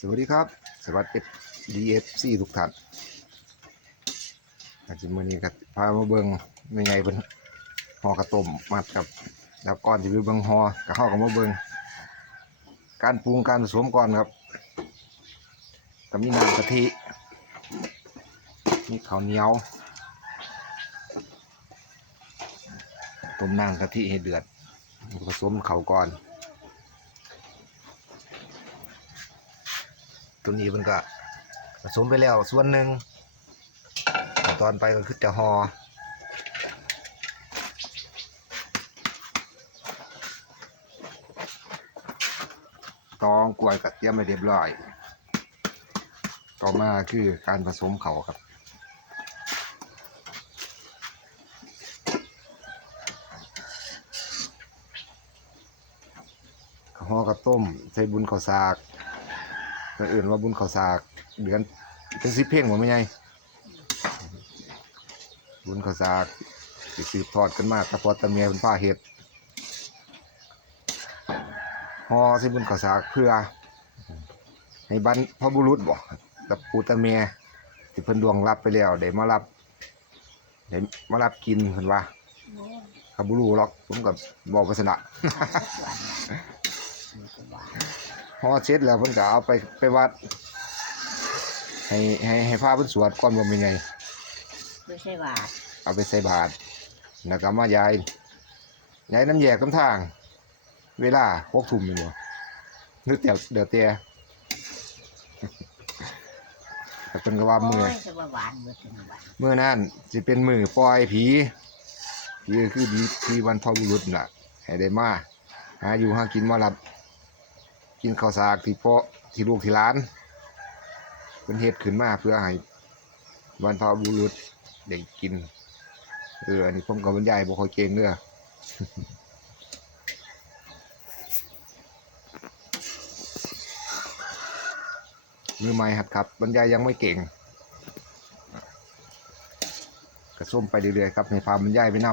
สวัสดีครับ สวัสดีดีเอฟซีทุกท่านอาจจะมือนี้ก็พามาเบิงเป็นไงเป็นห่อกระต้มมัดกับแล้วก่อนจะไปเบิงห่อกระห่อกับมาเบิงการปรุงการผสมก่อนครับก็มีน้ำกะทิมีข้าวเหนียวต้มน้ำกะทิให้เดือดผสมข้าวก่อน ตัวนี้มันก็ผสมไปแล้วส่วนหนึ่งตอนไปก็คือจะหอตองกล้วยกับเตรียมไปเรียบร้อย ต่อมาคือการผสมเขาครับข้าวห่อกับต้ม ใส่บุญข้าวสาก ก็อื่นว่าบุญข้าวสาก เดือนเป็นสิบเพ่งว่าไม่ไงบุญข้าวสากสิสืบทอดกันมากกระพอตะเมียเป็นป้าเห็ดฮอสิบุญข้าวสากเพื่อ ให้บรรพบุรุษบ่ตะปูตะเมียที่เพิ่นดวงรับไปแล้วได้มารับได้มารับกินเพิ่นว่าขาบุรู้หรอกผมกับบอกไปสนะ พอเช็ดแล้วเพิ่นก็เอาไปไปวัด ให้ให้ให้พระเพิ่นสวดก่อนว่าเป็นไงไม่ใช่บาทเอาไปใส่บาตรแล้วก็มายายยายน้ำแยกกำทาง เวลาหกทุ่มนี่บ่นึกแต่เดือดเตียแต่เพิ่นก็ว่ามือโยจะว่าหวานเมื่อถึงหวานเมื่อนั้นสิเป็นมือปล่อยผีผีก็คือผีผีวันพ่อบุรุษน่ะให้ได้มาหาอยู่หากินมารับ กินข้าวสากที่พ่อที่ลูกที่ร้านเป็นเฮ็ดขึ้นมาเพื่อให้วันพ่อบุรุษได้กิน เอออันนี้ผมกับบรรยายบ่ค่อยเก่งเด้อมือใหม่หัดครับบรรยายยังไม่เก่งกระส้มไปเรื่อยๆครับในพามันย่ายไปน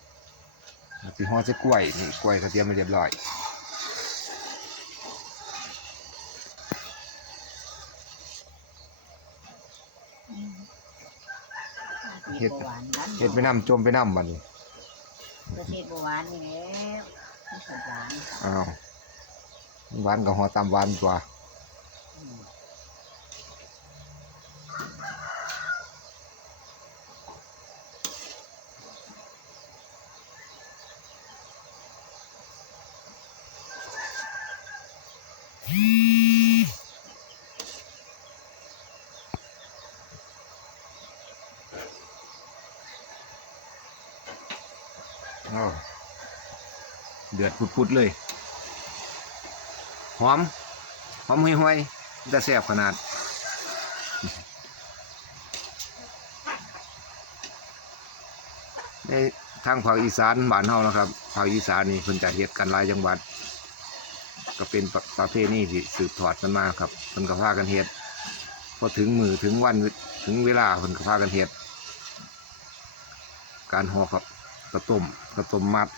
ำสีห่อใส่กล้วยนี่กล้วยเขาเตรียมมาเรียบร้อย เฮ็ดบ่หวานนั้นเฮ็ดไปนำจมไปนำบัดนี้ก็เฮ็ดบ่หวานนี่แหละมันสุดหวานอ้าวหวานกับห่อตามหวานตัว อืม อ้าเดือดปุดๆเลย หอม หอมห่วยๆจะแซ่บขนาด ในทางภาคอีสานบ้านเฮานะครับ ภาคอีสานนี่เพิ่นจะเฮ็ดกันหลายจังหวัด ก็เป็นประประเพณีที่สืบทอดกันมาครับเพิ่นก็พากันเฮ็ดพอถึงมือถึงวันถึงเวลาเพิ่นก็พากันเฮ็ดการห่อครับ กระต้มกระต้มมัด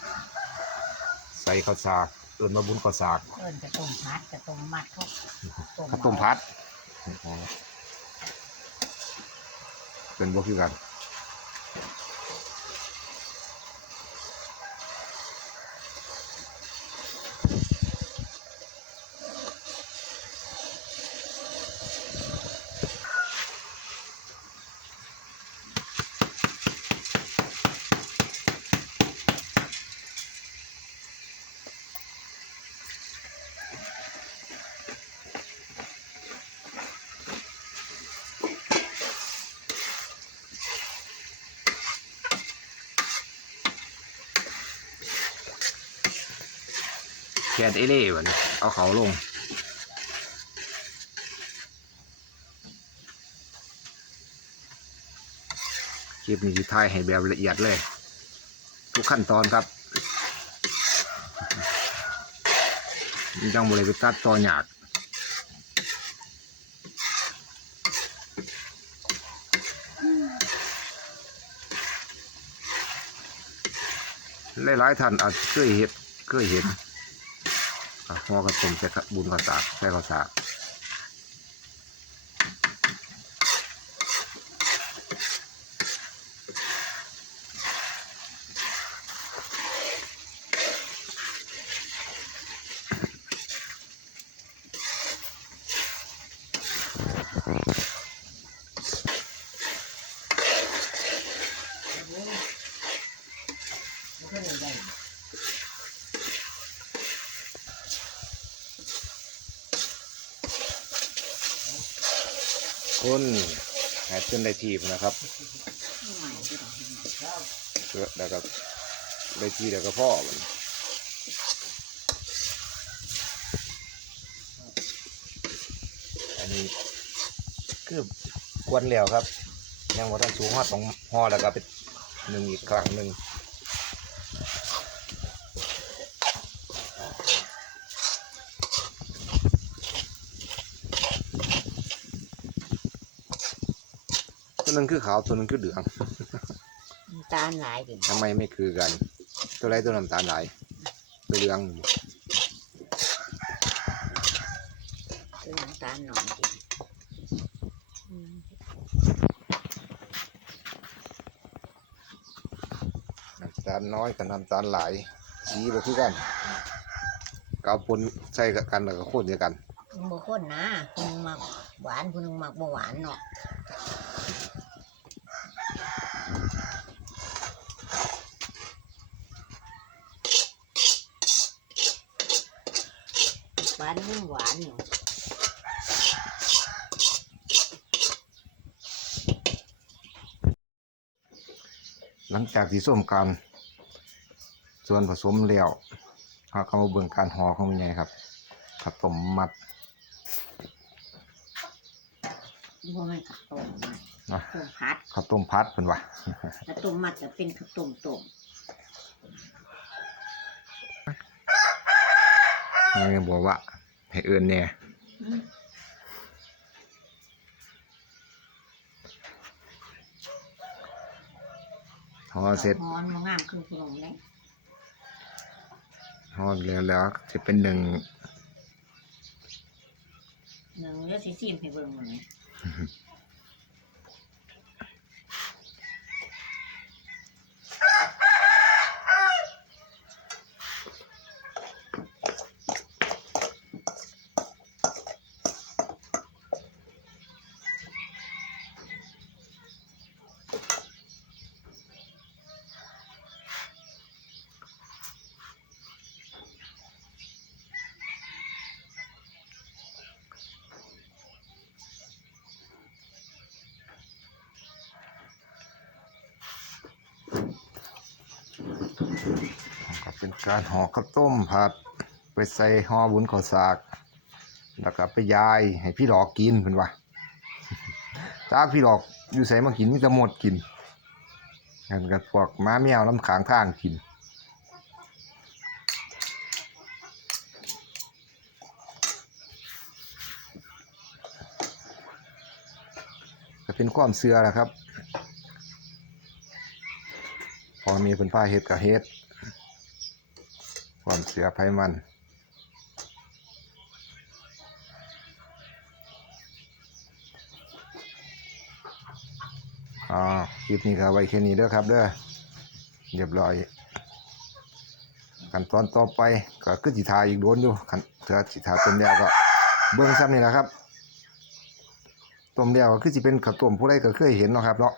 ใส่ข้าวสากเอิ้นมาบุญข้าวสากเอิ้นกระต้มพัดกระต้มมัดเขาข้าวต้มพัดเป็นบ่คือกัน แกนเอเล่บัดนี้เอาเขาลงคลิปนี้สิถ่ายให้แบบละเอียดเลย ทุกขั้นตอนครับมันจังบริไปตัดต่อหยากหลายๆท่านอาจเคยเห็นเคยเห็น ห่อกระต้มใส่บุญข้าวสากใส่ข้าวสาก คนหายจนได้ทีบนะครับเราเห็นเพื่อแล้วก็ได้ทีแล้วก็พ่อมันอันนี้คือกวนแล้วครับ ยังว่าต้องสูงหอดต้องหอแล้วก็ไปหนึ่งอีกครั้งหนึ่ง หนึงคือขาวตัวหนึงคือเหลืองน้ำตาลหลายดิทำไมไม่คือกัน ตัวไรตัวน้ำตาลไหลายตัวเหลืองคือน้ำตาลหน่อยดิอืมน้ำตาลน้อยกับน้ำตาลหลายสีบ่คือกันก็เอาปนใส่กับกันแล้วก็โคนเดียวกันมันบ่ข้นนะคนหนึงมักหวานคนหนึงมักบ่หวานเนาะ หวานมันหวานอยู่หลังจากที่ส้มกันส่วนผสมแล้วเราก็มาเบิ่งการห่อของมันไงครับข้าวต้มมัดบ่แม่นข้าวต้มมัดนะต้มพัดข้าวต้มพัดเพิ่นว่าถ้าต้มมัดจะเป็นข้าวต้มต้ม นี่บอกว่า ให้เอิ้นแน่อืมห่อเสร็จฮ้อนบ่งามคือขนมเลยห่อแล้วแล้วจะเป็นหนึ่งหนึ่งเดี๋ยวสิซิมให้เบิ่งมื้อนี้ ก็เป็นการห่อข้าวต้มผัด ไปใส่ห่อบุญข้าวสาก แล้วก็ไปยายให้พี่ดอกกินเพิ่นว่าจากพี่ดอกอยู่ใส่มากินมีแต่หมดกินกันกับพวกม้าแมวน้ำขางทางกินก็เป็นความเสื่อแหละครับ พ อมีเป็นผ้าเฮ็ดกับเฮ็ดความเสือไผมันอ่าคลิปนี้ก็ไว้แค่นี้เด้อครับเด้อเรียบร้อยขั้นตอนต่อไปก็คือสิทาอีกโดนอยู่ขั้นเถือสิทาต้มแล้วก็เบิ่งซ้ำนี่แหละครับต้มแล้วก็คือสิเป็นข้าวต้มผู้ใดก็เคยเห็นเนาะครับเนาะ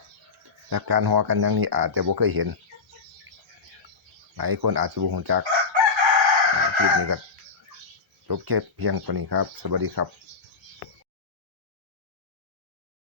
แต่การห่อกันอย่างนี้อาจจะบ่เคยเห็น หลายคนอาจจะบุหงจักคลิปนี้ก็จบแค่เพียงเท่านี้ครับ สวัสดีครับ